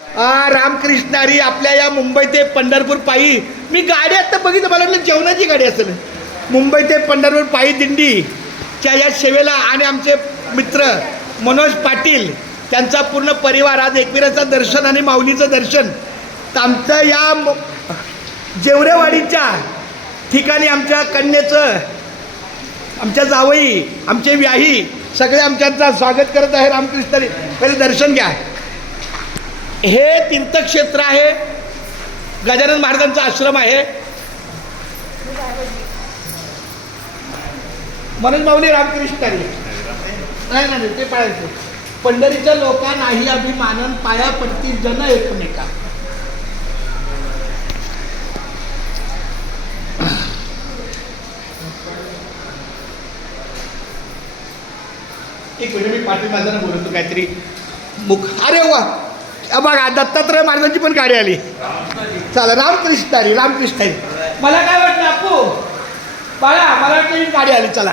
रामकृष्णारी आपल्या या मुंबई ते पंढरपूर पायी, मी गाडी आता बघितलं, मला वाटलं जेवणाची गाडी असेल. मुंबई ते पंढरपूर पायी दिंडीच्या या सेवेला आणि आमचे मित्र मनोज पाटील त्यांचा पूर्ण परिवार आज एकविराचं दर्शन आणि माऊलीचं दर्शन. तर आमचं या जेवरेवाडीच्या ठिकाणी आमच्या कन्येचं, आमच्या जावई, आमचे व्याही सगळे आमच्याचं स्वागत करत आहे. रामकृष्णारी पहिले दर्शन घ्या. हे तीर्थक्षेत्र आहे, गजानन महाराजांचा आश्रम आहे. मनोज माऊली रामकृष्णारी. नाही नाही ते पाहायचं. पंढरीच्या लोका नाही अभिमानन, पाया पडती जन एकमेका. एक मिनिट, मी पाटील माझ्यानं बोलतो काहीतरी मुख. अरे वा, बघा दत्तात्रय महाराजांची पण गाडी आली. चला रामकृष्णारी रामकृष्णारी. मला काय वाटलं आपू बाळा, मला वाटलं ही गाडी आली. चला